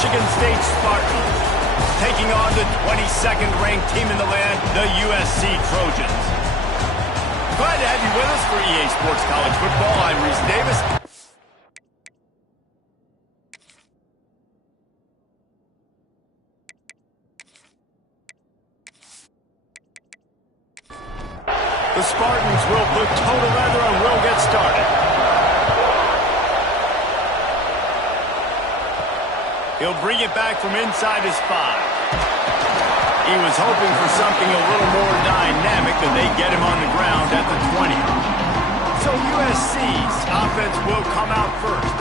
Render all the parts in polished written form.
Michigan State Spartans taking on the 22nd ranked team in the land, the USC Trojans. Glad to have you with us for EA Sports College Football. I'm Reese Davis. The Spartans will put total leather and will get started. He'll bring it back from inside his 5. He was hoping for something a little more dynamic than they get him on the ground at the 20. So USC's offense will come out first.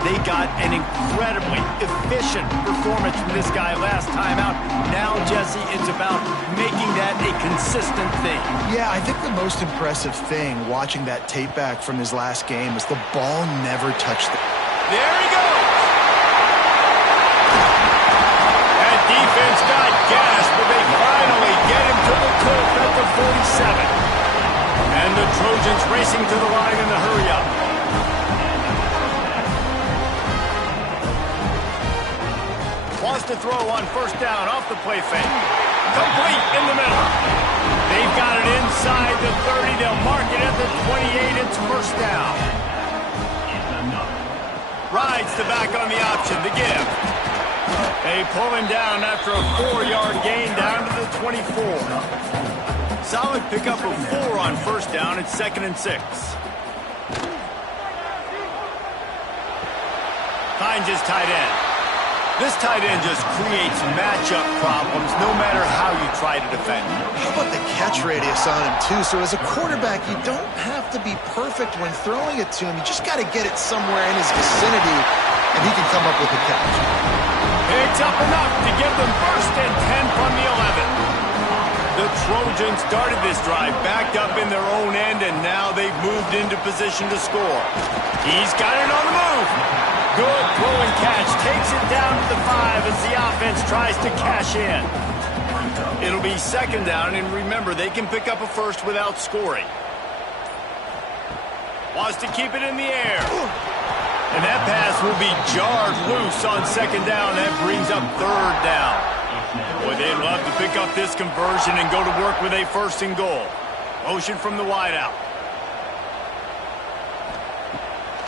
They got an incredibly efficient performance from this guy last time out. Now, Jesse, it's about making that a consistent thing. Yeah, I think the most impressive thing watching that tape back from his last game is the ball never touched the... There he goes! That defense got gas, but they finally get him to the turf at the 47. And the Trojans racing to the line in the hurry-up. Wants to throw on first down off the play fake. Complete in the middle. They've got it inside the 30. They'll mark it at the 28. It's first down. Rides the back on the option to give. They pull him down after a 4-yard gain down to the 24. Solid pickup of 4 on first down. It's 2nd and 6. Finds his tight end. This tight end just creates matchup problems no matter how you try to defend him. How about the catch radius on him, too? So as a quarterback, you don't have to be perfect when throwing it to him. You just got to get it somewhere in his vicinity, and he can come up with a catch. Picks up enough to give them 1st and 10 from the 11. The Trojans started this drive backed up in their own end, and now they've moved into position to score. He's got it on the move. Good throw and catch. Takes it down to the 5 as the offense tries to cash in. It'll be 2nd down, and remember, they can pick up a first without scoring. Wants to keep it in the air. And that pass will be jarred loose on 2nd down. That brings up 3rd down. Boy, they'd love to pick up this conversion and go to work with a 1st and goal. Motion from the wideout.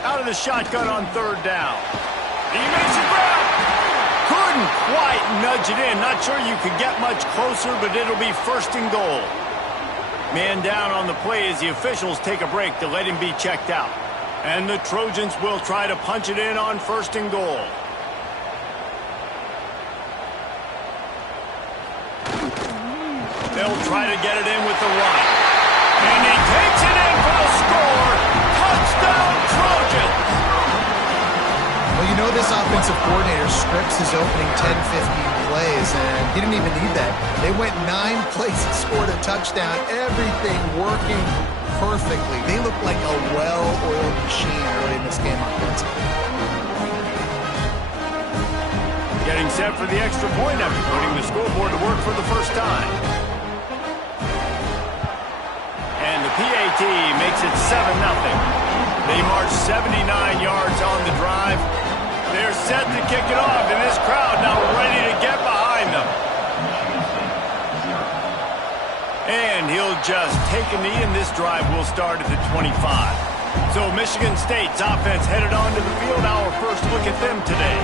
Out of the shotgun on 3rd down. He makes it grab. Couldn't quite nudge it in. Not sure you could get much closer, but it'll be 1st and goal. Man down on the play as the officials take a break to let him be checked out. And the Trojans will try to punch it in on 1st and goal. They'll try to get it in with the run. And he takes it in for the score. Touchdown, Trojans! Well, you know this offensive coordinator scripts his opening 10-15 plays, and he didn't even need that. They went 9 plays and scored a touchdown. Everything working perfectly. They look like a well-oiled machine early in this game offensively. Getting set for the extra point after putting the scoreboard to work for the first time. And the PAT makes it 7-0. They march 79 yards on the drive. They're set to kick it off, and this crowd now ready to get behind them. And he'll just take a knee, and this drive will start at the 25. So Michigan State's offense headed onto the field. Our first look at them today.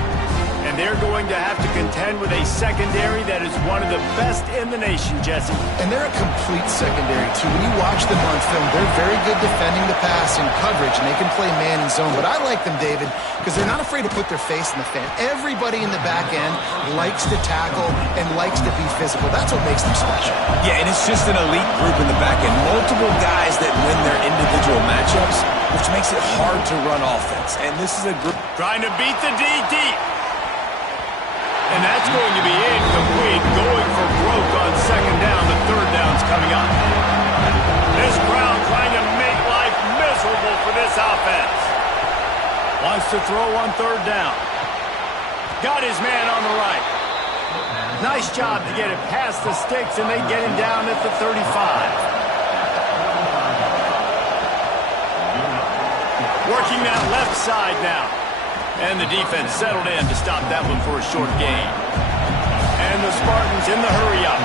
And they're going to have to contend with a secondary that is one of the best in the nation, Jesse. And they're a complete secondary, too. When you watch them on film, they're very good defending the pass in coverage, and they can play man and zone. But I like them, David, because they're not afraid to put their face in the fan. Everybody in the back end likes to tackle and likes to be physical. That's what makes them special. Yeah, and it's just an elite group in the back end. Multiple guys that win their individual matchups, which makes it hard to run offense. And this is a group trying to beat the D deep. And that's going to be incomplete. Going for broke on 2nd down. The 3rd down's coming up. This crowd trying to make life miserable for this offense. Wants to throw on 3rd down. Got his man on the right. Nice job to get it past the sticks, and they get him down at the 35. Working that left side now. And the defense settled in to stop that one for a short gain. And the Spartans in the hurry-up.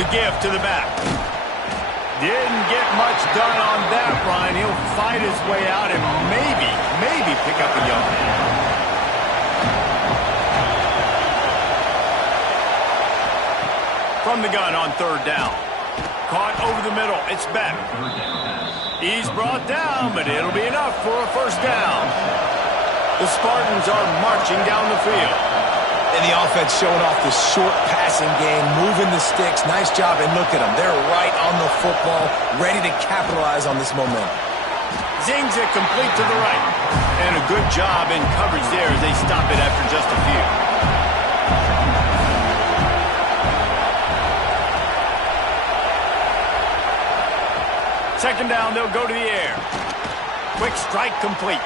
The give to the back. Didn't get much done on that run. He'll fight his way out and maybe pick up a yard. From the gun on third down. Caught over the middle. It's Beck. He's brought down, but it'll be enough for a first down. The Spartans are marching down the field. And the offense showing off the short passing game, moving the sticks. Nice job, and look at them. They're right on the football, ready to capitalize on this momentum. Zings it complete to the right. And a good job in coverage there as they stop it after just a few. Second down, they'll go to the air. Quick strike complete.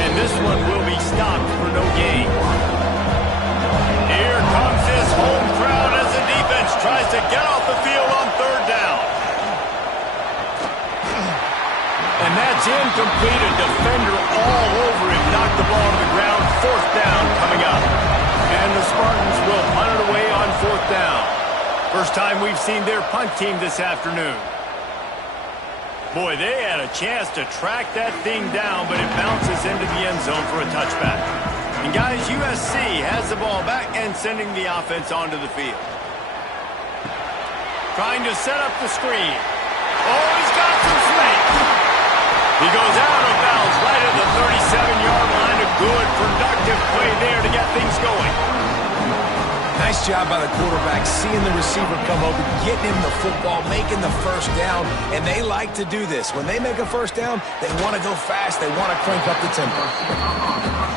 And this one will be stopped for no gain. Here comes this home crowd as the defense tries to get off the field on third down. And that's incomplete. A defender all over him. Knocked the ball to the ground. Fourth down coming up. And the Spartans will punt it away on fourth down. First time we've seen their punt team this afternoon. Boy, they had a chance to track that thing down, but it bounces into the end zone for a touchback. And guys, USC has the ball back and sending the offense onto the field. Trying to set up the screen. Oh, he's got some space. He goes out of bounds right at the 37-yard line. A good, productive play there to get things going. Nice job by the quarterback, seeing the receiver come open, getting him the football, making the first down, and they like to do this. When they make a first down, they want to go fast. They want to crank up the tempo.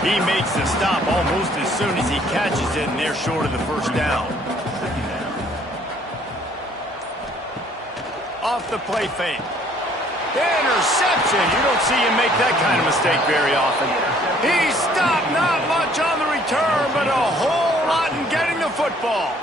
He makes the stop almost as soon as he catches it, and they're short of the first down. Off the play fake. Interception. You don't see him make that kind of mistake very often. He stopped, not much on the return, but a whole lot in getting the football.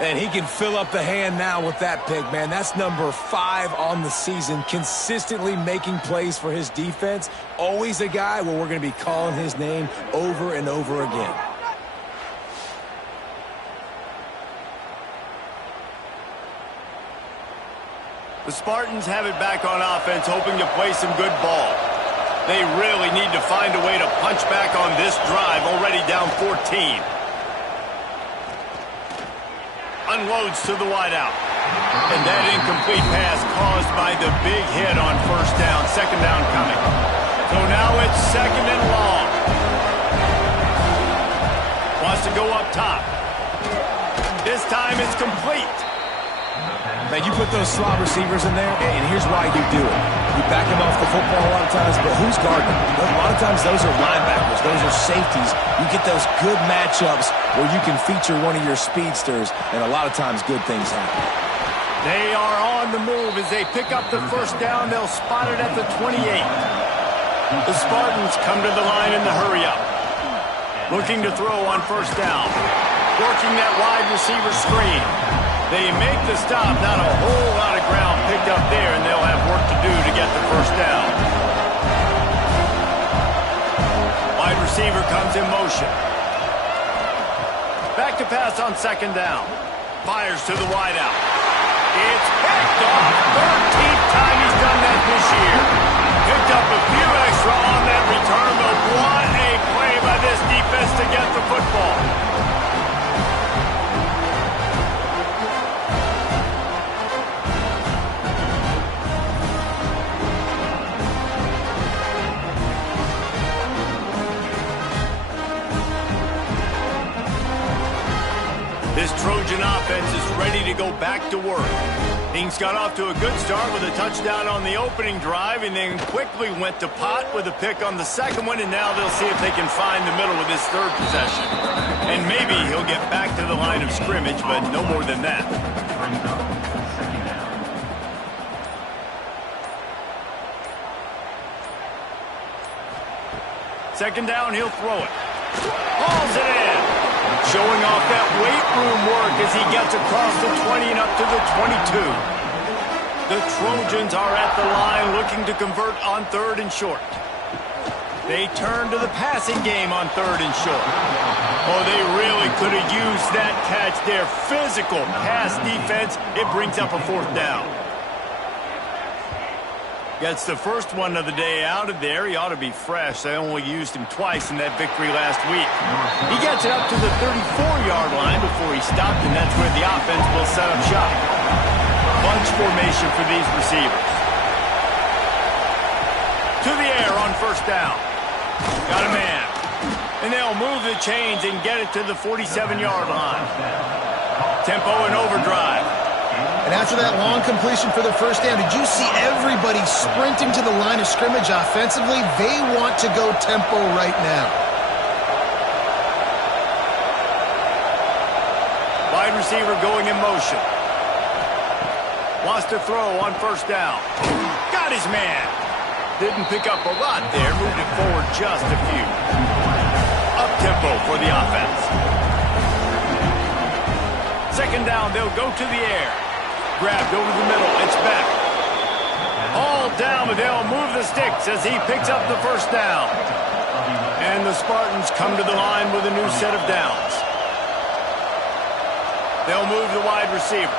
And he can fill up the hand now with that pick, man. That's number 5 on the season, consistently making plays for his defense. Always a guy where we're going to be calling his name over and over again. The Spartans have it back on offense, hoping to play some good ball. They really need to find a way to punch back on this drive, already down 14. Unloads to the wideout. And that incomplete pass caused by the big hit on first down. Second down coming. So now it's second and long. Wants to go up top. This time it's complete. Man, you put those slot receivers in there, and here's why you do it. You back him off the football a lot of times, but who's guarding him? A lot of times those are linebackers. Those are safeties. You get those good matchups where you can feature one of your speedsters, and a lot of times good things happen. They are on the move as they pick up the first down. They'll spot it at the 28. The Spartans come to the line in the hurry-up. Looking to throw on first down. Working that wide receiver screen. They make the stop, not a whole lot of ground picked up there, and they'll have work to do to get the first down. Wide receiver comes in motion. Back to pass on second down. Fires to the wideout. It's picked off. 13th time he's done that this year. Picked up a few extra on that return, but what a play by this defense to get the football. This Trojan offense is ready to go back to work. Things got off to a good start with a touchdown on the opening drive and then quickly went to pot with a pick on the second one, and now they'll see if they can find the middle with this third possession. And maybe he'll get back to the line of scrimmage, but no more than that. Second down, he'll throw it. Hauls it in. Showing off that weight room work as he gets across the 20 and up to the 22. The Trojans are at the line looking to convert on 3rd and short. They turn to the passing game on 3rd and short. Oh, they really could have used that catch there. Physical pass defense. It brings up a 4th down. Gets the first one of the day out of there. He ought to be fresh. They only used him twice in that victory last week. He gets it up to the 34-yard line before he stopped, and that's where the offense will set up shop. Bunch formation for these receivers. To the air on 1st down. Got a man. And they'll move the chains and get it to the 47-yard line. Tempo and overdrive. And after that long completion for the 1st down, did you see everybody sprinting to the line of scrimmage offensively? They want to go tempo right now. Wide receiver going in motion. Wants to throw on 1st down. Got his man. Didn't pick up a lot there. Moved it forward just a few. Up-tempo for the offense. 2nd down, they'll go to the air. Grabbed over the middle. It's back. All down, but they'll move the sticks as he picks up the 1st down. And the Spartans come to the line with a new set of downs. They'll move the wide receiver.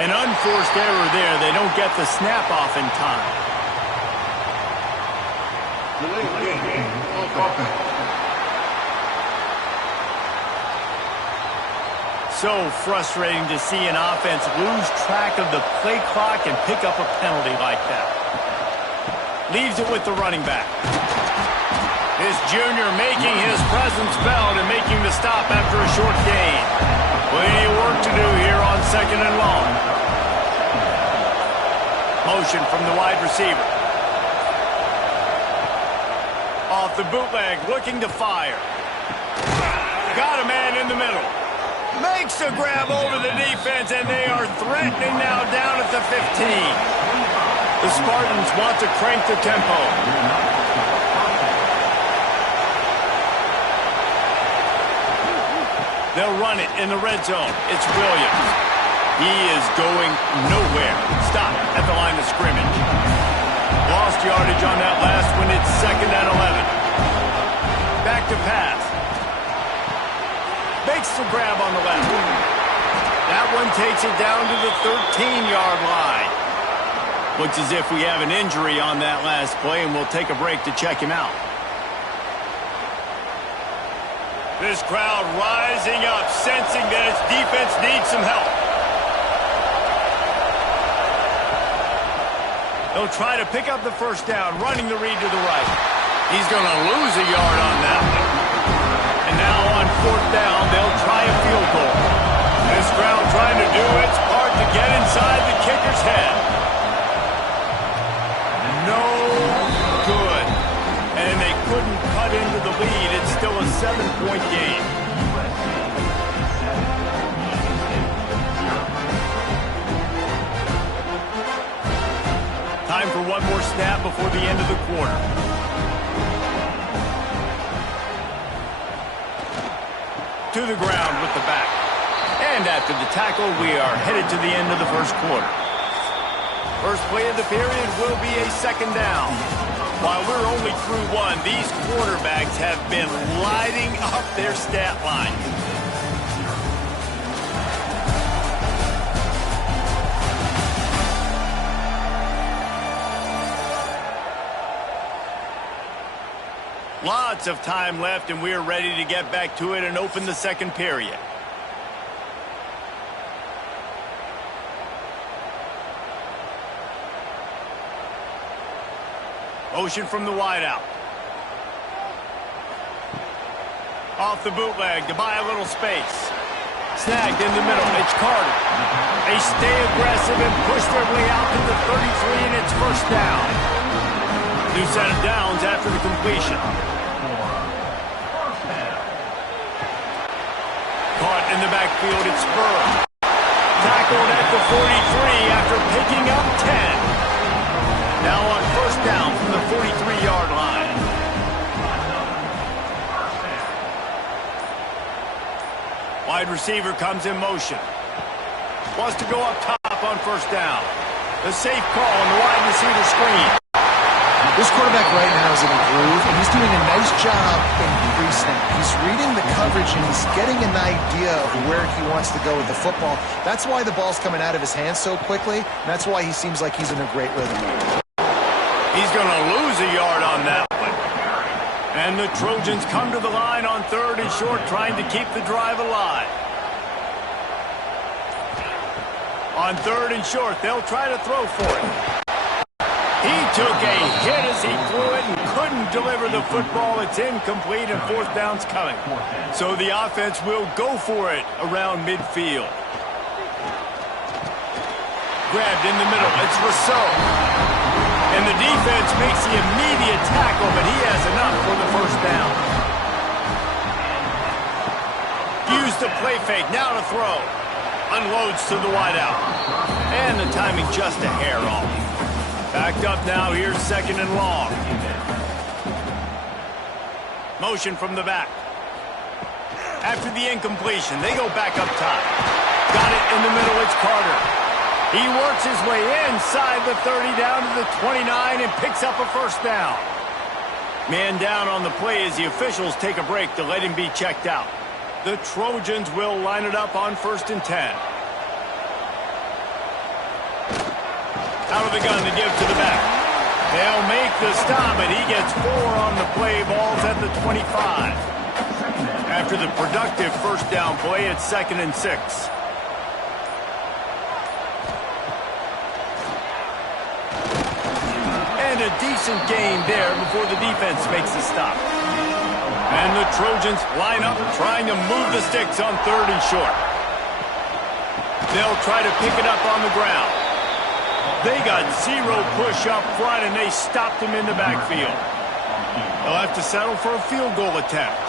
An unforced error there. They don't get the snap off in time. So frustrating to see an offense lose track of the play clock and pick up a penalty like that. Leaves it with the running back. This junior making his presence felt and making the stop after a short gain. Plenty of work to do here on 2nd and long. Motion from the wide receiver. Off the bootleg, looking to fire. Got a man in the middle. Makes a grab over the defense, and they are threatening now down at the 15. The Spartans want to crank the tempo. They'll run it in the red zone. It's Williams. He is going nowhere. Stop at the line of scrimmage. Lost yardage on that last one. It's 2nd and 11. Back to pass. Makes the grab on the left. That one takes it down to the 13-yard line. Looks as if we have an injury on that last play, and we'll take a break to check him out. This crowd rising up, sensing that its defense needs some help. They'll try to pick up the 1st down, running the read to the right. He's going to lose a yard on that one. And now on 4th down, they'll try a field goal. This crowd trying to do its part to get inside the kicker's head. No good. And they couldn't cut into the lead. It's still a 7-point game. Time for one more snap before the end of the quarter. To the ground with the back. And after the tackle, we are headed to the end of the 1st quarter. First play of the period will be a 2nd down. While we're only through one, these quarterbacks have been lighting up their stat line. Lots of time left, and we're ready to get back to it and open the 2nd period. Motion from the wideout. Off the bootleg to buy a little space. Snagged in the middle. It's Carter. They stay aggressive and push their way out to the 33, and it's 1st down. New set of downs after the completion. Caught in the backfield, it's Spur. Tackled at the 43 after picking up 10. Now on first down from the 43-yard line. Wide receiver comes in motion. Wants to go up top on first down. The safe call on the wide receiver screen. This quarterback right now is in a groove, and he's doing a nice job in pre-snap. He's reading the coverage, and he's getting an idea of where he wants to go with the football. That's why the ball's coming out of his hands so quickly, and that's why he seems like he's in a great rhythm. He's going to lose a yard on that one. And the Trojans come to the line on third and short, trying to keep the drive alive. On third and short, they'll try to throw for it. He took a hit as he threw it and couldn't deliver the football. It's incomplete and fourth down's coming. So the offense will go for it around midfield. Grabbed in the middle. It's Rousseau. And the defense makes the immediate tackle, but he has enough for the first down. Use the play fake. Now to throw. Unloads to the wideout. And the timing just a hair off. Backed up now, here's second and long. Motion from the back. After the incompletion, they go back up top. Got it in the middle, it's Carter. He works his way inside the 30 down to the 29 and picks up a first down. Man down on the play as the officials take a break to let him be checked out. The Trojans will line it up on first and 10. Out of the gun to give to the back. They'll make the stop, and he gets 4 on the play. Ball's at the 25. After the productive first down play, it's second and 6. And a decent gain there before the defense makes the stop. And the Trojans line up, trying to move the sticks on third and short. They'll try to pick it up on the ground. They got 0 push up front, and they stopped him in the backfield. They'll have to settle for a field goal attempt.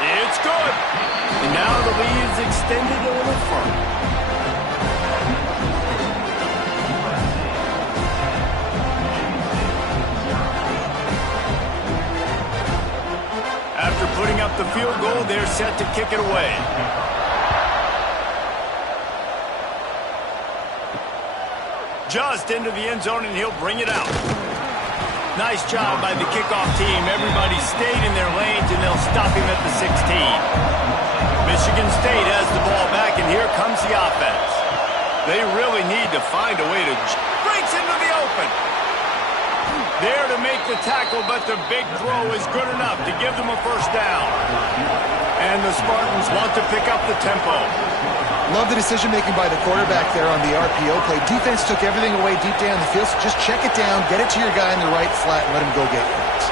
It's good. And now the lead is extended a little further. After putting up the field goal, they're set to kick it away. Just into the end zone, and he'll bring it out. Nice job by the kickoff team. Everybody stayed in their lanes, and they'll stop him at the 16. Michigan State has the ball back, and here comes the offense. They really need to find a way to breaks into the open. There to make the tackle, but the big throw is good enough to give them a first down. And the Spartans want to pick up the tempo. Love the decision-making by the quarterback there on the RPO play. Defense took everything away deep down the field, so just check it down, get it to your guy in the right flat, and let him go get it.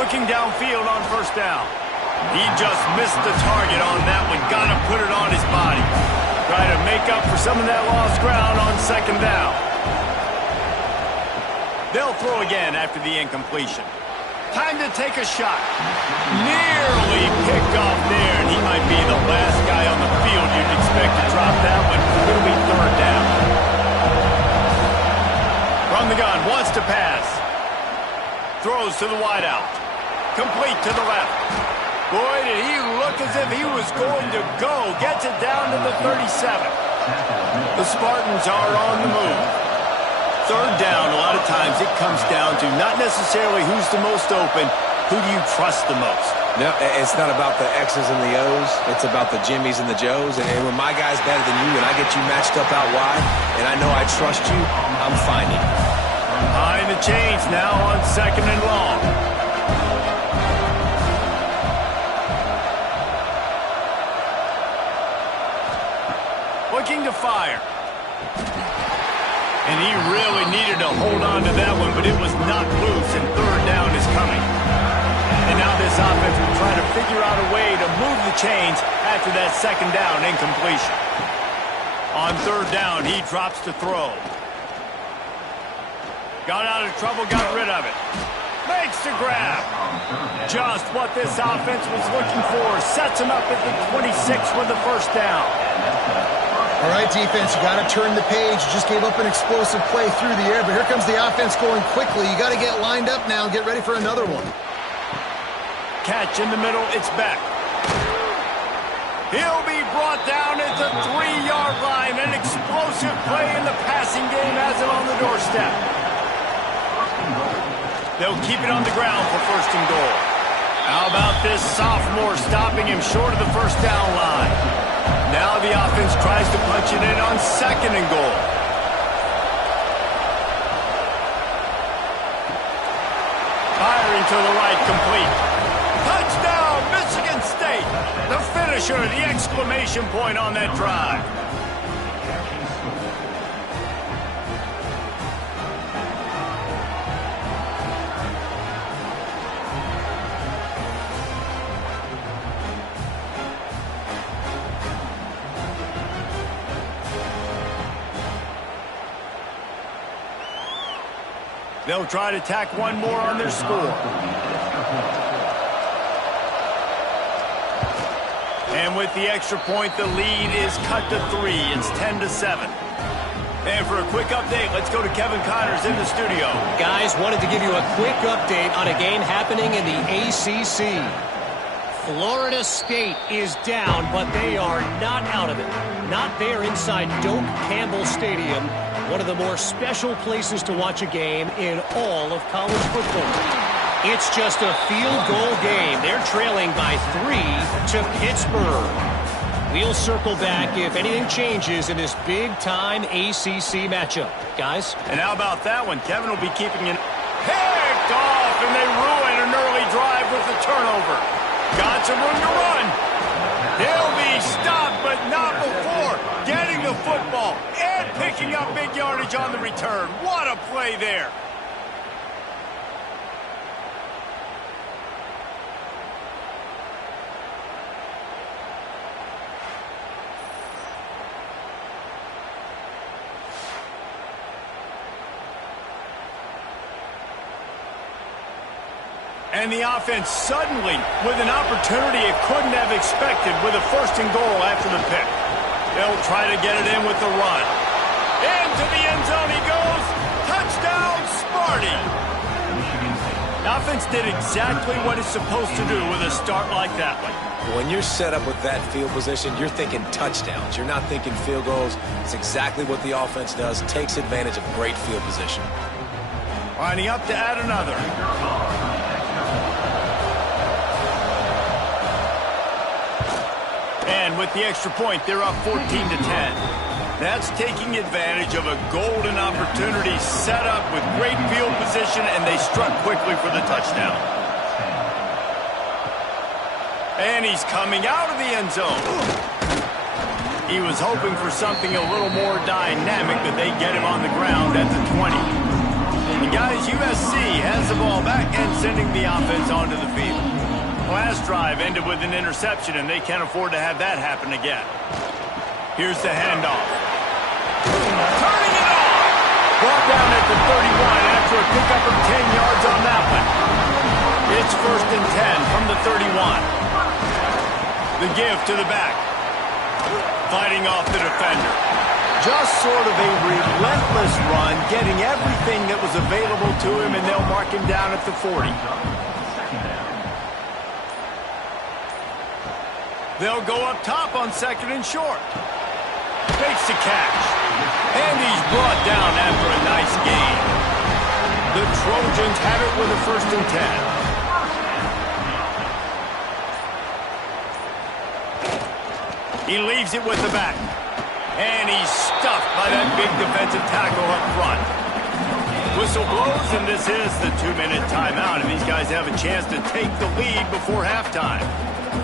Looking downfield on first down. He just missed the target on that one. Got to put it on his body. Try to make up for some of that lost ground on second down. They'll throw again after the incompletion. Time to take a shot. Nearly picked off there, and he might be the last guy on the field you'd expect to drop that one. It'll be third down. From the gun, wants to pass. Throws to the wideout. Complete to the left. Boy, did he look as if he was going to go. Gets it down to the 37. The Spartans are on the move. Third down, a lot of times it comes down to not necessarily who's the most open, who do you trust the most? No, it's not about the X's and the O's. It's about the Jimmies and the Joes. And when my guy's better than you and I get you matched up out wide and I know I trust you, I'm finding you. Behind the chains now on second and long. Looking to fire. And he really needed to hold on to that one, but it was knocked loose, and third down is coming. And now this offense will try to figure out a way to move the chains after that second down incompletion. On third down, he drops to throw. Got out of trouble, got rid of it. Makes the grab. Just what this offense was looking for. Sets him up at the 26 with the first down. All right, defense, you got to turn the page. You just gave up an explosive play through the air, but here comes the offense going quickly. You got to get lined up now and get ready for another one. Catch in the middle, it's back. He'll be brought down at the 3-yard line. An explosive play in the passing game has it on the doorstep. They'll keep it on the ground for first and goal. How about this sophomore stopping him short of the first down line? Now the offense tries to punch it in on second and goal. Firing to the right, complete. Touchdown, Michigan State. The finisher, the exclamation point on that drive. They'll try to tack one more on their score. And with the extra point, the lead is cut to 3. It's 10-7. And for a quick update, let's go to Kevin Connors in the studio. Guys, wanted to give you a quick update on a game happening in the ACC. Florida State is down, but they are not out of it. Not there inside Doak Campbell Stadium, one of the more special places to watch a game in all of college football. It's just a field goal game. They're trailing by 3 to Pittsburgh. We'll circle back if anything changes in this big-time ACC matchup. Guys? And how about that one? Kevin will be keeping it picked off, and they ruin an early drive with the turnover. Got some room to run. They'll be stopped, but not before getting the football and picking up big yardage on the return. What a play there. And the offense suddenly with an opportunity it couldn't have expected with a first and goal after the pick. They'll try to get it in with the run. Into the end zone he goes. Touchdown, Sparty. The offense did exactly what it's supposed to do with a start like that one. When you're set up with that field position, you're thinking touchdowns. You're not thinking field goals. It's exactly what the offense does. Takes advantage of great field position. Lining up to add another. And with the extra point, they're up 14-10. That's taking advantage of a golden opportunity set up with great field position, and they struck quickly for the touchdown. And he's coming out of the end zone. He was hoping for something a little more dynamic, but they get him on the ground at the 20. And guys, USC has the ball back and sending the offense onto the field. Last drive ended with an interception, and they can't afford to have that happen again. Here's the handoff. Turning it off! Brought down at the 31 after a pickup of 10 yards on that one. It's first and 10 from the 31. The give to the back. Fighting off the defender. Just sort of a relentless run, getting everything that was available to him, and they'll mark him down at the 40. They'll go up top on second and short. Fakes the catch. And he's brought down after a nice gain. The Trojans have it with a first and 10. He leaves it with the back. And he's stuffed by that big defensive tackle up front. Whistle blows, and this is the 2-minute timeout. And these guys have a chance to take the lead before halftime.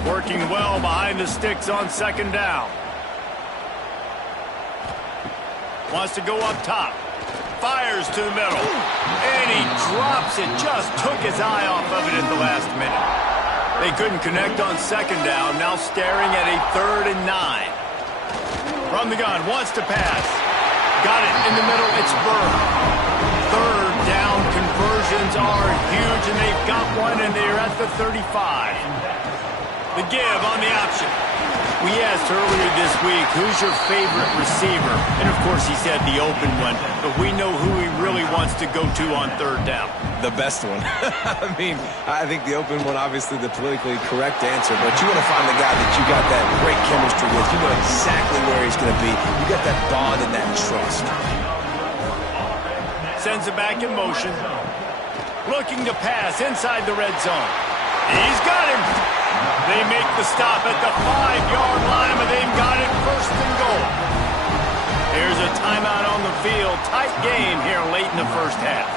Working well behind the sticks on second down. Wants to go up top. Fires to the middle. And he drops it. Just took his eye off of it at the last minute. They couldn't connect on second down. Now staring at a 3rd and 9. From the gun. Wants to pass. Got it in the middle. It's Burr. 3rd conversions are huge, and they've got one, and they're at the 35. The give on the option. We asked earlier this week, who's your favorite receiver? And, of course, he said the open one, but we know who he really wants to go to on third down. The best one. I mean, I think the open one, obviously the politically correct answer, but you want to find the guy that you got that great chemistry with. You know exactly where he's going to be. You got that bond and that trust. Sends it back in motion. Looking to pass inside the red zone. He's got him. They make the stop at the 5-yard line, but they've got it first and goal. Here's a timeout on the field. Tight game here late in the first half.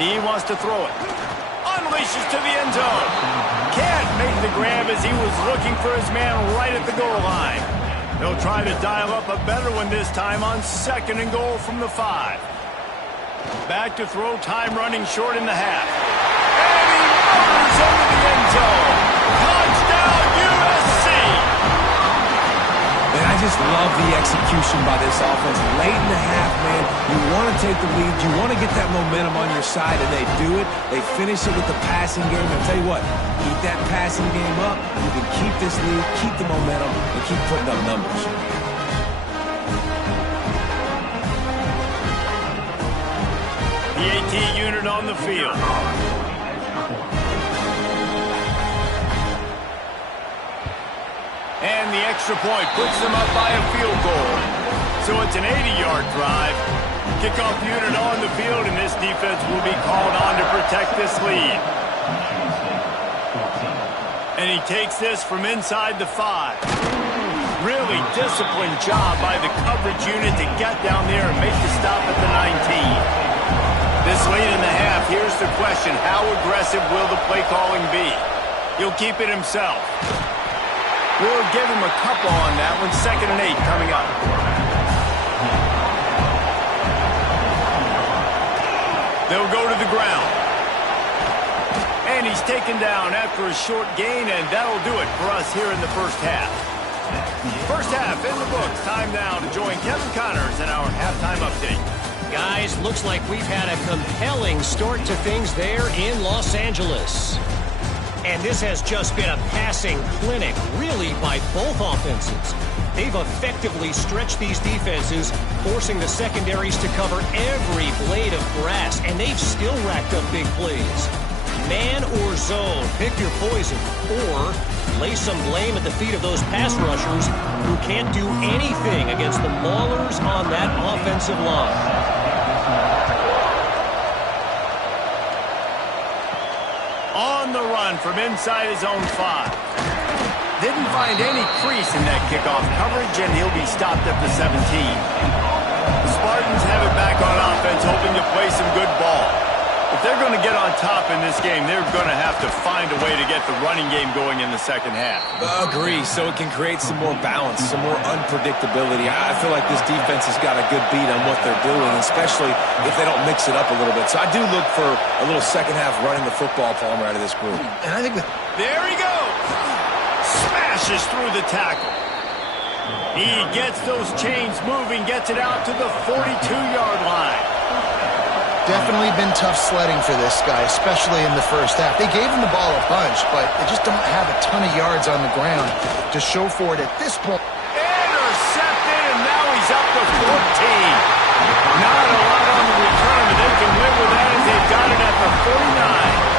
He wants to throw it. Unleashes to the end zone. Can't make the grab as he was looking for his man right at the goal line. They'll try to dial up a better one this time on second and goal from the 5. Back to throw, time running short in the half. And he murders into the end zone. Touchdown, USC! And I just love the execution by this offense. Late in the half, man, you want to take the lead. You want to get that momentum on your side, and they do it. They finish it with the passing game. I'll tell you what, keep that passing game up. You can keep this lead, keep the momentum, and keep putting up numbers. The AT unit on the field. And the extra point puts them up by a field goal. So it's an 80-yard drive. Kickoff unit on the field, and this defense will be called on to protect this lead. And he takes this from inside the 5. Really disciplined job by the coverage unit to get down there and make the stop at the 19. This late in the half, here's the question. How aggressive will the play calling be? He'll keep it himself. We'll give him a couple on that one. 2nd and 8 coming up. They'll go to the ground. And he's taken down after a short gain, and that'll do it for us here in the first half. First half in the books. Time now to join Kevin Connors in our halftime update. Guys, looks like we've had a compelling start to things there in Los Angeles. And this has just been a passing clinic, really, by both offenses. They've effectively stretched these defenses, forcing the secondaries to cover every blade of grass, and they've still racked up big plays. Man or zone, pick your poison, or lay some blame at the feet of those pass rushers who can't do anything against the maulers on that offensive line. On the run from inside his own 5. Didn't find any crease in that kickoff coverage, and he'll be stopped at the 17. The Spartans have it back on offense, hoping to play some good ball. If they're going to get on top in this game, they're going to have to find a way to get the running game going in the second half. Agree, so it can create some more balance, some more unpredictability. I feel like this defense has got a good beat on what they're doing, especially if they don't mix it up a little bit. So I do look for a little second half running the football Palmer out of this group. And I think there he goes! Smashes through the tackle. He gets those chains moving, gets it out to the 42-yard line. Definitely been tough sledding for this guy, especially in the first half. They gave him the ball a bunch, but they just don't have a ton of yards on the ground to show for it at this point. Intercepted, and now he's up to 14. Not a lot on the return, but they can live with that as they've got it at the 49.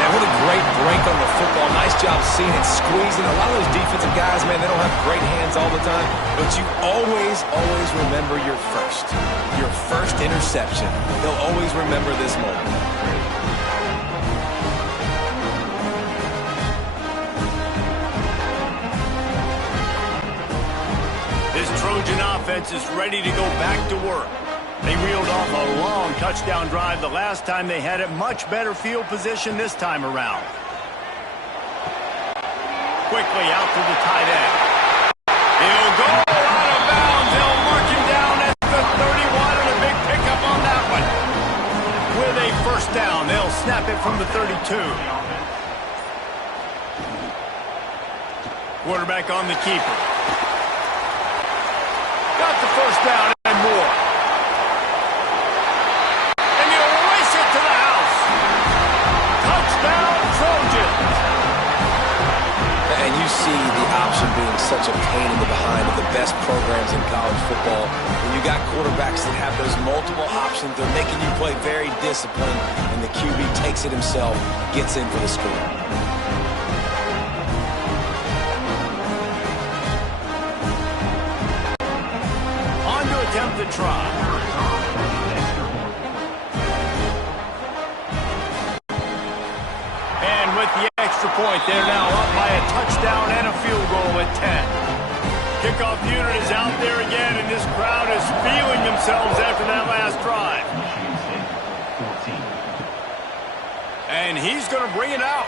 Man, what a great break on the football. Nice job seeing it squeezing. A lot of those defensive guys, man, they don't have great hands all the time, but you always remember your first. Your first interception. They'll always remember this moment. This Trojan offense is ready to go back to work. They reeled off a long touchdown drive the last time they had it. Much better field position this time around. Quickly out to the tight end. He'll go out of bounds. They'll mark him down at the 31, and a big pickup on that one. With a first down, they'll snap it from the 32. Quarterback on the keeper. Got the first down and more. see the option being such a pain in the behind of the best programs in college football. When you got quarterbacks that have those multiple options, they're making you play very disciplined, and the QB takes it himself, gets in for the score. On to attempt the try. And with the extra point, they're now up by a touchdown and a field goal at 10. Kickoff unit is out there again, and this crowd is feeling themselves after that last drive. And he's going to bring it out.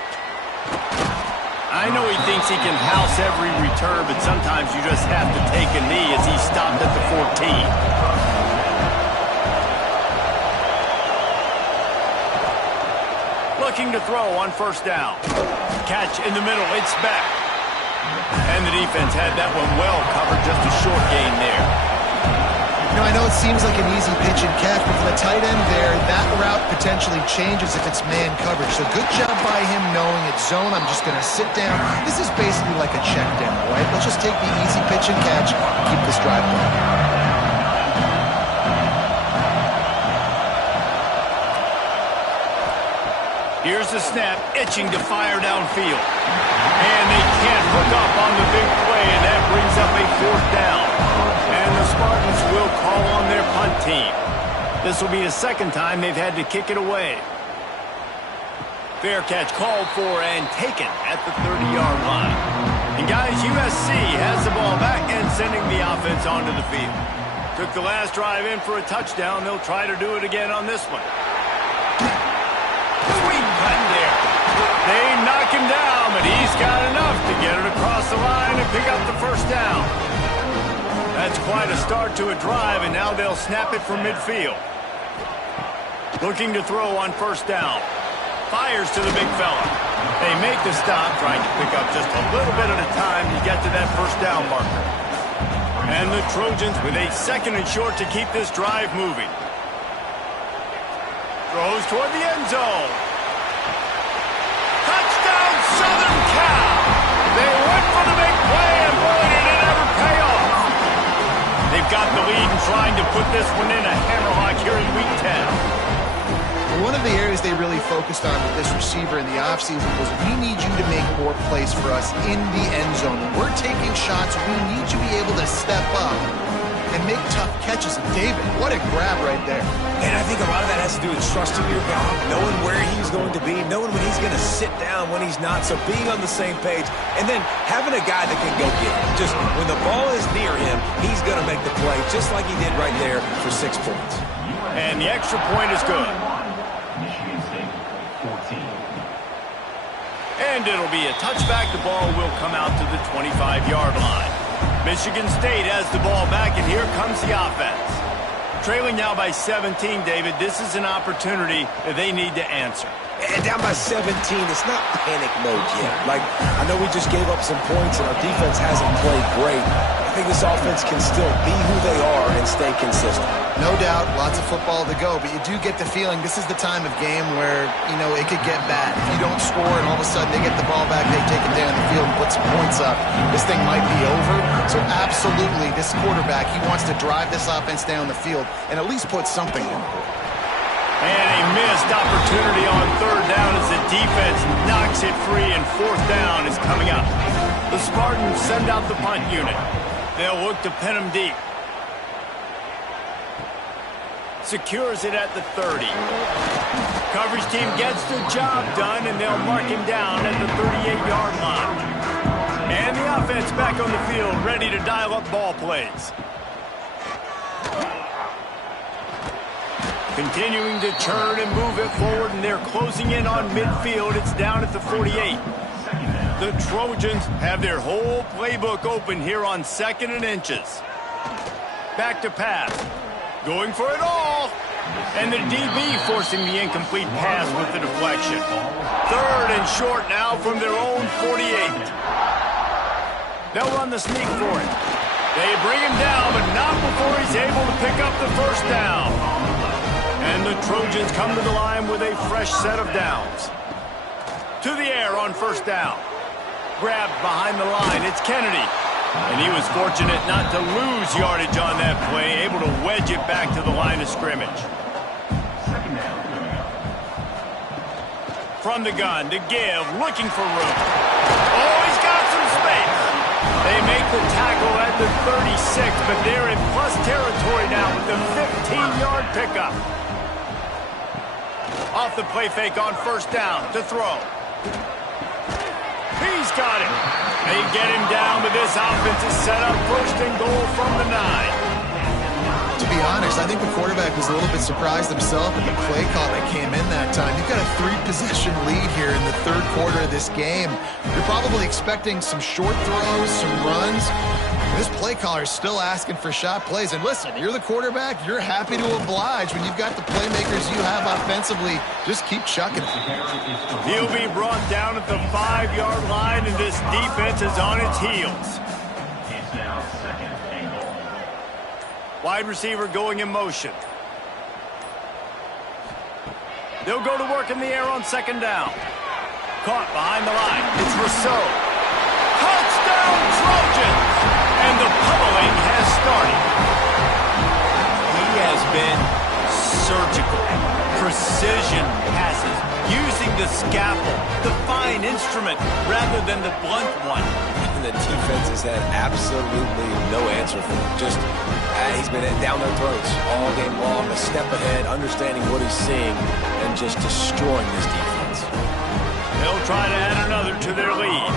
I know he thinks he can house every return, but sometimes you just have to take a knee as he stopped at the 14. Looking to throw on first down. Catch in the middle, it's back. And the defense had that one well covered, just a short gain there. You know, I know it seems like an easy pitch and catch, but for the tight end there, that route potentially changes if it's man coverage. So good job by him knowing it's zone. I'm just going to sit down. This is basically like a check down, right? Let's just take the easy pitch and catch and keep this drive going. Here's the snap, itching to fire downfield. And they can't hook up on the big play, and that brings up a fourth down. And the Spartans will call on their punt team. This will be the second time they've had to kick it away. Fair catch called for and taken at the 30-yard line. And guys, USC has the ball back and sending the offense onto the field. Took the last drive in for a touchdown. They'll try to do it again on this one. They knock him down, but he's got enough to get it across the line and pick up the first down. That's quite a start to a drive, and now they'll snap it from midfield. Looking to throw on first down. Fires to the big fella. They make the stop, trying to pick up just a little bit at a time to get to that first down marker. And the Trojans with a second and short to keep this drive moving. Throws toward the end zone. Touchdown, Southern Cal! They went for the big play, and boy, did it ever pay off. They've got the lead and trying to put this one in a hammerlock here in Week 10. One of the areas they really focused on with this receiver in the offseason was, we need you to make more plays for us in the end zone. When we're taking shots, we need you to be able to step up and make tough catches. And David, what a grab right there. And I think a lot of that has to do with trusting your guy, knowing where he's going to be, knowing when he's going to sit down, when he's not. So being on the same page, and then having a guy that can go get it. Just when the ball is near him, he's going to make the play, just like he did right there for 6 points. And the extra point is good. And it'll be a touchback. The ball will come out to the 25-yard line. Michigan State has the ball back, and here comes the offense. Trailing now by 17, David. This is an opportunity that they need to answer. And down by 17, it's not panic mode yet. Like, I know we just gave up some points, and our defense hasn't played great. I think this offense can still be who they are and stay consistent. No doubt, lots of football to go, but you do get the feeling this is the time of game where, you know, it could get bad. If you don't score and all of a sudden they get the ball back, they take it down the field and put some points up, this thing might be over. So absolutely, this quarterback, he wants to drive this offense down the field and at least put something in. And a missed opportunity on third down as the defense knocks it free, and fourth down is coming up. The Spartans send out the punt unit. They'll look to pin them deep. Secures it at the 30. Coverage team gets the job done, and they'll mark him down at the 38-yard line. And the offense back on the field, ready to dial up ball plays. Continuing to churn and move it forward, and they're closing in on midfield. It's down at the 48. The Trojans have their whole playbook open here on 2nd and inches. Back to pass. Going for it all. And the DB forcing the incomplete pass with the deflection. 3rd and short now from their own 48. They'll run the sneak for it. They bring him down, but not before he's able to pick up the first down. And the Trojans come to the line with a fresh set of downs. To the air on first down. grabbed behind the line. It's Kennedy. And he was fortunate not to lose yardage on that play, able to wedge it back to the line of scrimmage. From the gun to give, looking for room. Oh, he's got some space. They make the tackle at the 36, but they're in plus territory now with the 15-yard pickup. Off the play fake on first down to throw. He's got it. They get him down, but this offense is set up first and goal from the 9. To be honest, I think the quarterback was a little bit surprised himself at the play call that came in that time. You've got a 3-possession lead here in the third quarter of this game. You're probably expecting some short throws, some runs. This play caller is still asking for shot plays. And listen, you're the quarterback. You're happy to oblige when you've got the playmakers you have offensively. Just keep chucking it. He'll be brought down at the 5-yard line, and this defense is on its heels. Wide receiver going in motion. They'll go to work in the air on second down. Caught behind the line. It's Rousseau. Touchdown Trojans! And the pummeling has started. He has been surgical. Precision passes. Using the scalpel, the fine instrument, rather than the blunt one. The defense has had absolutely no answer for him. Just, he's been down their throats all game long, a step ahead, understanding what he's seeing, and just destroying this defense. They'll try to add another to their lead.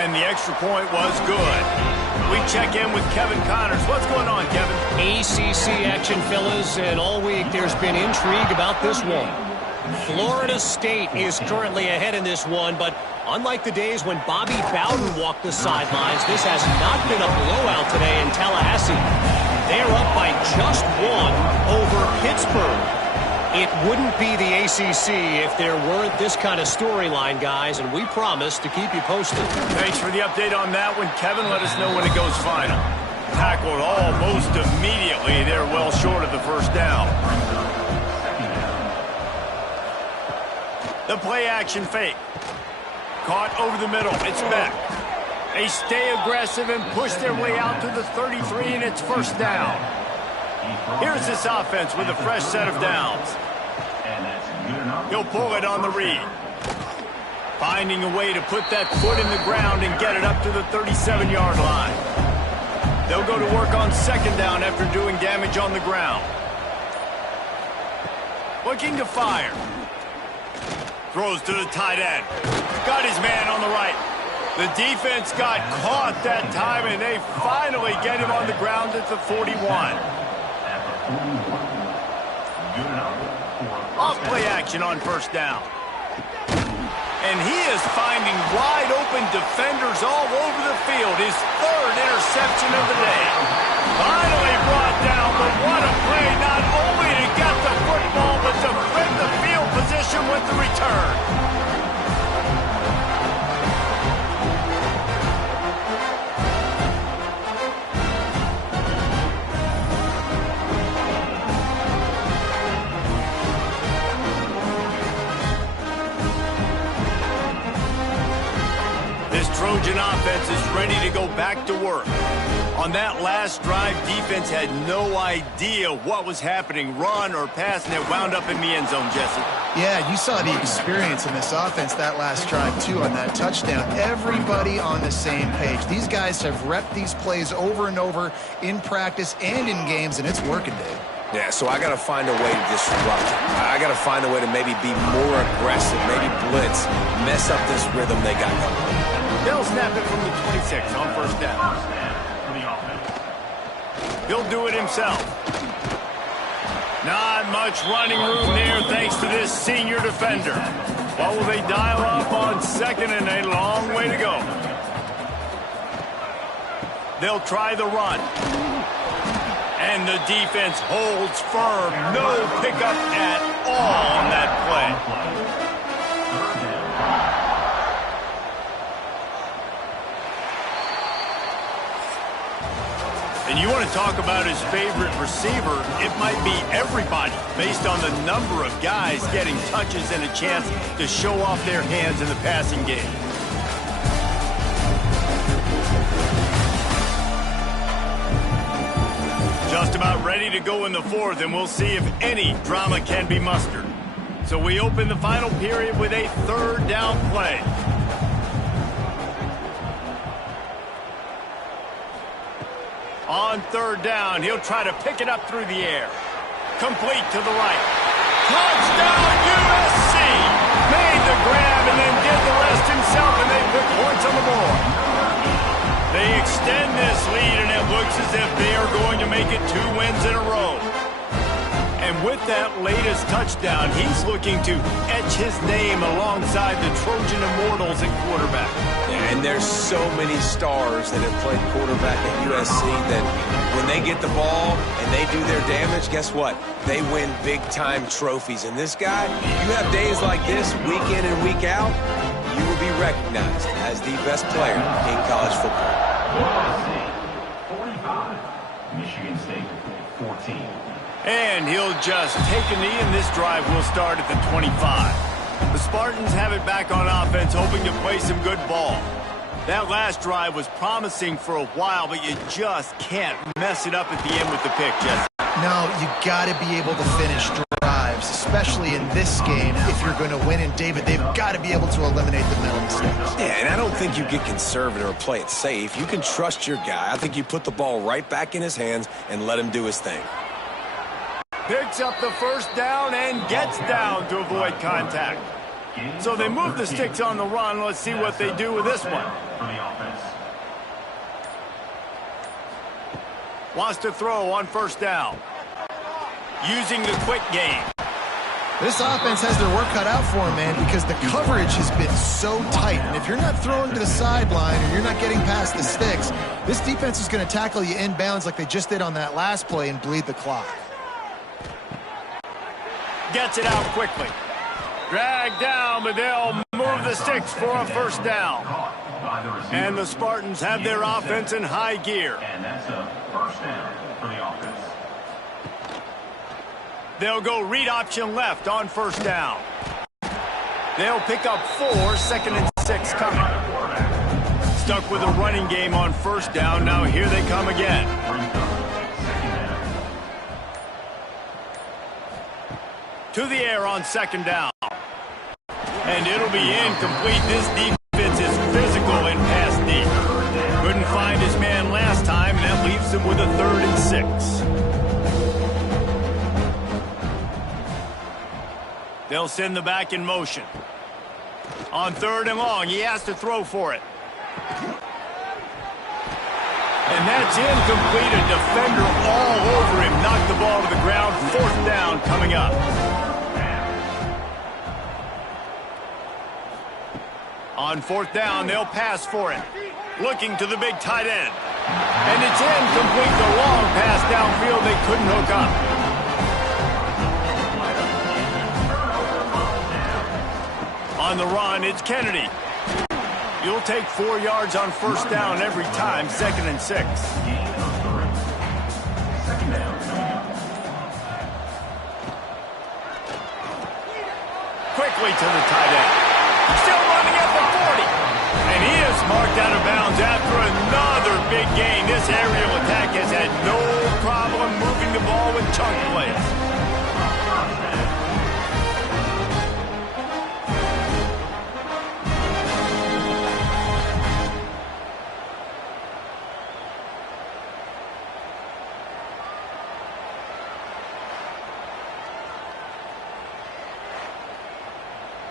And the extra point was good. We check in with Kevin Connors. What's going on, Kevin? ACC action, fellas, and all week there's been intrigue about this one. Florida State is currently ahead in this one, but unlike the days when Bobby Bowden walked the sidelines, this has not been a blowout today in Tallahassee. They're up by just one over Pittsburgh. It wouldn't be the ACC if there weren't this kind of storyline, guys, and we promise to keep you posted. Thanks for the update on that one, Kevin. Let us know when it goes final. Tackled almost immediately. They're well short of the first down. The play action fake. Caught over the middle. It's Beck. They stay aggressive and push their way out to the 33, and it's first down. Here's this offense with a fresh set of downs. He'll pull it on the read. Finding a way to put that foot in the ground and get it up to the 37-yard line. They'll go to work on second down after doing damage on the ground. Looking to fire. Throws to the tight end. Got his man on the right. The defense got caught that time, and they finally get him on the ground at the 41. Off play action on first down. And he is finding wide open defenders all over the field. His third interception of the day. Finally brought down, but what a play, not only to get the football, but to flip the field position with the return. Trojan offense is ready to go back to work. On that last drive, defense had no idea what was happening, run or pass, and it wound up in the end zone, Jesse. Yeah, you saw the experience in this offense that last drive, too, on that touchdown. Everybody on the same page. These guys have repped these plays over and over in practice and in games, and it's working, Dave. Yeah, so I got to find a way to disrupt it. I got to find a way to maybe be more aggressive, maybe blitz, mess up this rhythm they got going. They'll snap it from the 26 on first down. He'll do it himself. Not much running room there thanks to this senior defender. What will they dial up on second, and a long way to go. They'll try the run. And the defense holds firm. No pickup at all on that play. And you want to talk about his favorite receiver, it might be everybody based on the number of guys getting touches and a chance to show off their hands in the passing game. Just about ready to go in the fourth, and we'll see if any drama can be mustered. So we open the final period with a third down play. On third down, he'll try to pick it up through the air. Complete to the right. Touchdown, USC! Made the grab and then did the rest himself, and they put points on the board. They extend this lead, and it looks as if they are going to make it 2 wins in a row. And with that latest touchdown, he's looking to etch his name alongside the Trojan Immortals at quarterback. And there's so many stars that have played quarterback at USC that when they get the ball and they do their damage, guess what? They win big-time trophies. And this guy, you have days like this, week in and week out, you will be recognized as the best player in college football. 45, Michigan State, 14. And he'll just take a knee, and this drive will start at the 25. The Spartans have it back on offense, hoping to play some good ball. That last drive was promising for a while, but you just can't mess it up at the end with the pick, Jesse. No, you got to be able to finish drives, especially in this game. If you're going to win, and David, they've got to be able to eliminate the mental mistakes. Yeah, and I don't think you get conservative or play it safe. You can trust your guy. I think you put the ball right back in his hands and let him do his thing. Picks up the first down and gets down to avoid contact. So they move the sticks on the run. Let's see what they do with this one. Wants to throw on first down. Using the quick game. This offense has their work cut out for them, man, because the coverage has been so tight. And if you're not throwing to the sideline or you're not getting past the sticks, this defense is going to tackle you inbounds like they just did on that last play and bleed the clock. Gets it out quickly. Dragged down, but they'll move the sticks for a first down. And the Spartans have their offense in high gear. And that's a first down for the offense. They'll go read option left on first down. They'll pick up 4, 2nd and 6 coming. Stuck with a running game on first down. Now here they come again. To the air on 2nd down. And it'll be incomplete. This defense is physical and pass deep. Couldn't find his man last time, and that leaves him with a 3rd and 6. They'll send the back in motion. On 3rd and long, he has to throw for it. And that's incomplete. A defender all over him. Knocked the ball to the ground. 4th down coming up. On 4th down, they'll pass for it. Looking to the big tight end. And it's incomplete. The long pass downfield they couldn't hook up. On the run, it's Kennedy. You'll take 4 yards on first down every time, 2nd and 6. Quickly to the tight end. Still running at the 40. And he is marked out of bounds after another big gain. This aerial attack has had no problem moving the ball with chunk plays.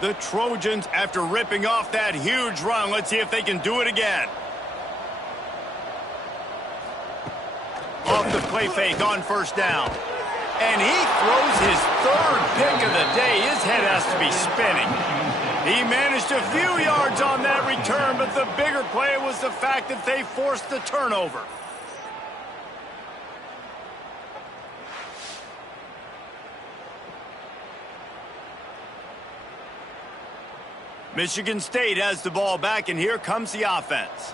The Trojans, after ripping off that huge run, let's see if they can do it again. Off the play fake on first down. And he throws his 3rd pick of the day. His head has to be spinning. He managed a few yards on that return, but the bigger play was the fact that they forced the turnover. Michigan State has the ball back, and here comes the offense.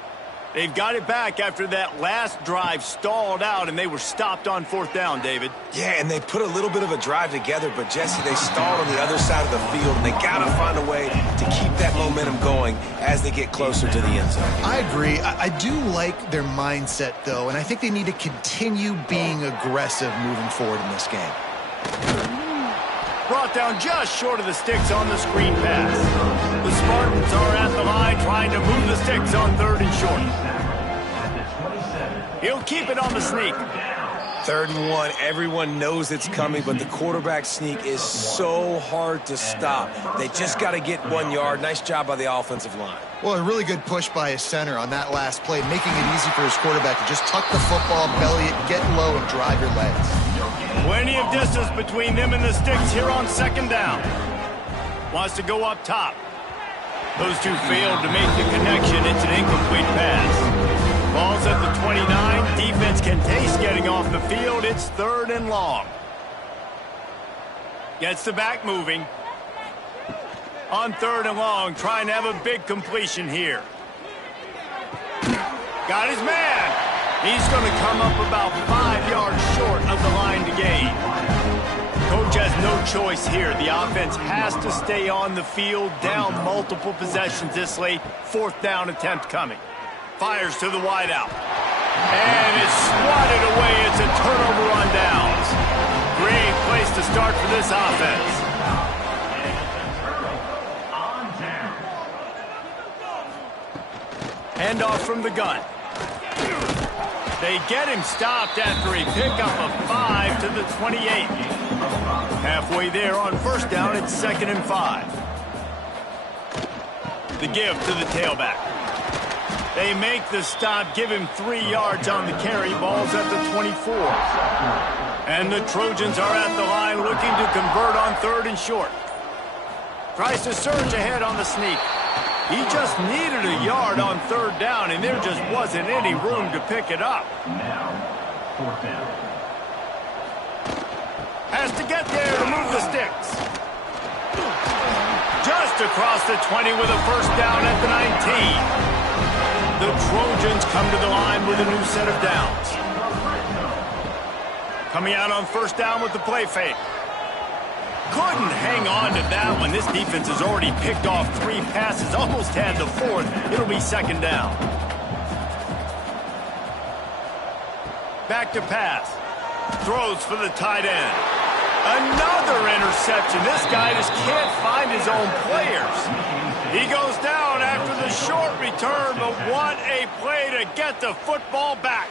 They've got it back after that last drive stalled out, and they were stopped on 4th down, David. Yeah, and they put a little bit of a drive together, but, Jesse, they stalled on the other side of the field, and they got to find a way to keep that momentum going as they get closer to the end zone. I agree. I do like their mindset, though, and I think they need to continue being aggressive moving forward in this game. Brought down just short of the sticks on the screen pass. The Spartans are at the line trying to move the sticks on 3rd and short. He'll keep it on the sneak. 3rd and 1, everyone knows it's coming, but the quarterback sneak is so hard to stop. They just got to get 1 yard. Nice job by the offensive line. Well, a really good push by his center on that last play, making it easy for his quarterback to just tuck the football, belly it, get low, and drive your legs. Plenty of distance between them and the sticks here on 2nd down. Wants to go up top. Those two failed to make the connection. It's an incomplete pass. Ball's at the 29. Defense can taste getting off the field. It's 3rd and long. Gets the back moving. On 3rd and long, trying to have a big completion here. Got his man. He's going to come up about 5 yards short of the line to gain. Coach has no choice here. The offense has to stay on the field, down multiple possessions this late. 4th down attempt coming. Fires to the wideout. And it's swatted away. It's a turnover on downs. Great place to start for this offense. Handoff from the gun. They get him stopped after a pickup of 5 to the 28. Halfway there on 1st down, it's 2nd and 5. The give to the tailback. They make the stop, give him 3 yards on the carry. Ball's at the 24. And the Trojans are at the line looking to convert on 3rd and short. Tries to surge ahead on the sneak. He just needed a yard on 3rd down, and there just wasn't any room to pick it up. Now, 4th down. Has to get there to move the sticks. Just across the 20 with a 1st down at the 19. The Trojans come to the line with a new set of downs. Coming out on 1st down with the play fake. Couldn't hang on to that one. This defense has already picked off 3 passes, almost had the 4th. It'll be 2nd down. Back to pass. Throws for the tight end. Another interception. This guy just can't find his own players. He goes down after the short return, but what a play to get the football back.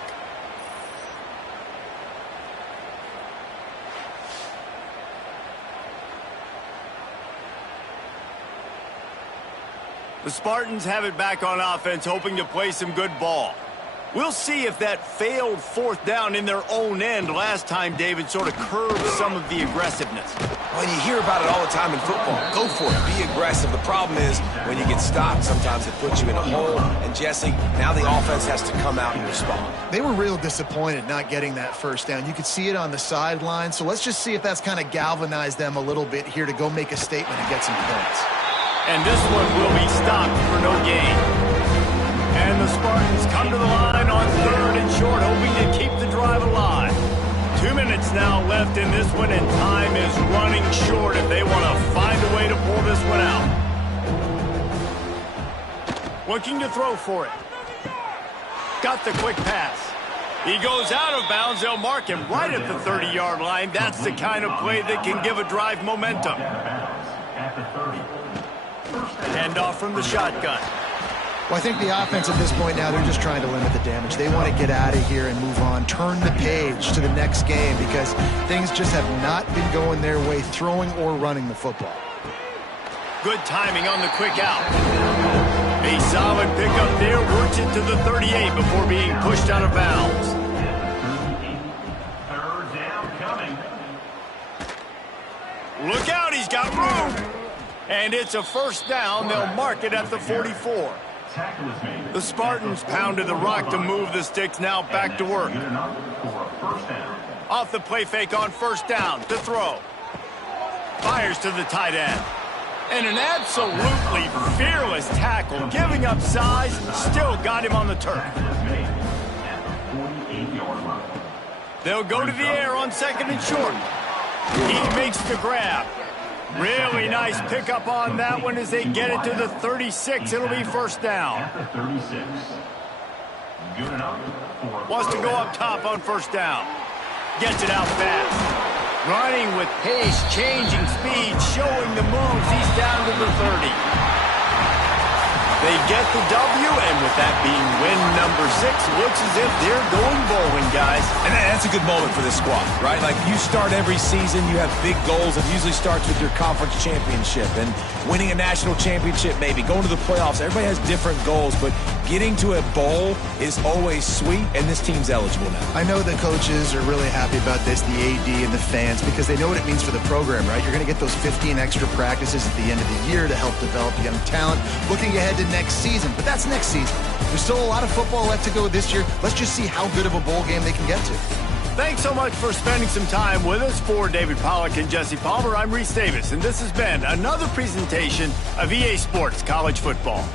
The Spartans have it back on offense, hoping to play some good ball. We'll see if that failed 4th down in their own end last time, David, sort of curbed some of the aggressiveness. Well, you hear about it all the time in football. Go for it. Be aggressive. The problem is when you get stopped, sometimes it puts you in a hole. And, Jesse, now the offense has to come out and respond. They were real disappointed not getting that 1st down. You could see it on the sideline. So let's just see if that's kind of galvanized them a little bit here to go make a statement and get some points. And this one will be stopped for no gain. And the Spartans come to the line on 3rd and short, hoping to keep the drive alive. 2 minutes now left in this one, and time is running short if they want to find a way to pull this one out. Looking to throw for it. Got the quick pass. He goes out of bounds. They'll mark him right at the 30-yard line. That's the kind of play that can give a drive momentum. Handoff from the shotgun. Well, I think the offense at this point now, they're just trying to limit the damage. They want to get out of here and move on, turn the page to the next game because things just have not been going their way, throwing or running the football. Good timing on the quick out. A solid pickup there, works it to the 38 before being pushed out of bounds. 3rd down coming. Look out, he's got room. And it's a 1st down. They'll mark it at the 44. The Spartans pounded the rock to move the sticks, now back to work. Off the play fake on 1st down to throw. Fires to the tight end. And an absolutely fearless tackle, giving up size, still got him on the turf. They'll go to the air on 2nd and short. He makes the grab. Really nice pickup on that one as they get it to the 36. It'll be first down. Wants to go up top on first down. Gets it out fast. Running with pace, changing speed, showing the moves. He's down to the 30. They get the W, and with that being win number 6, looks as if they're going bowling, guys. And that's a good moment for this squad, right? Like, you start every season, you have big goals. It usually starts with your conference championship and winning a national championship, maybe going to the playoffs. Everybody has different goals, but getting to a bowl is always sweet, and this team's eligible now. I know the coaches are really happy about this, the AD and the fans, because they know what it means for the program, right? You're going to get those 15 extra practices at the end of the year to help develop young talent. Looking ahead to next season, but that's next season. There's still a lot of football left to go this year. Let's just see how good of a bowl game they can get to. Thanks so much for spending some time with us. For David Pollack and Jesse Palmer, I'm Reese Davis, and this has been another presentation of EA Sports College Football.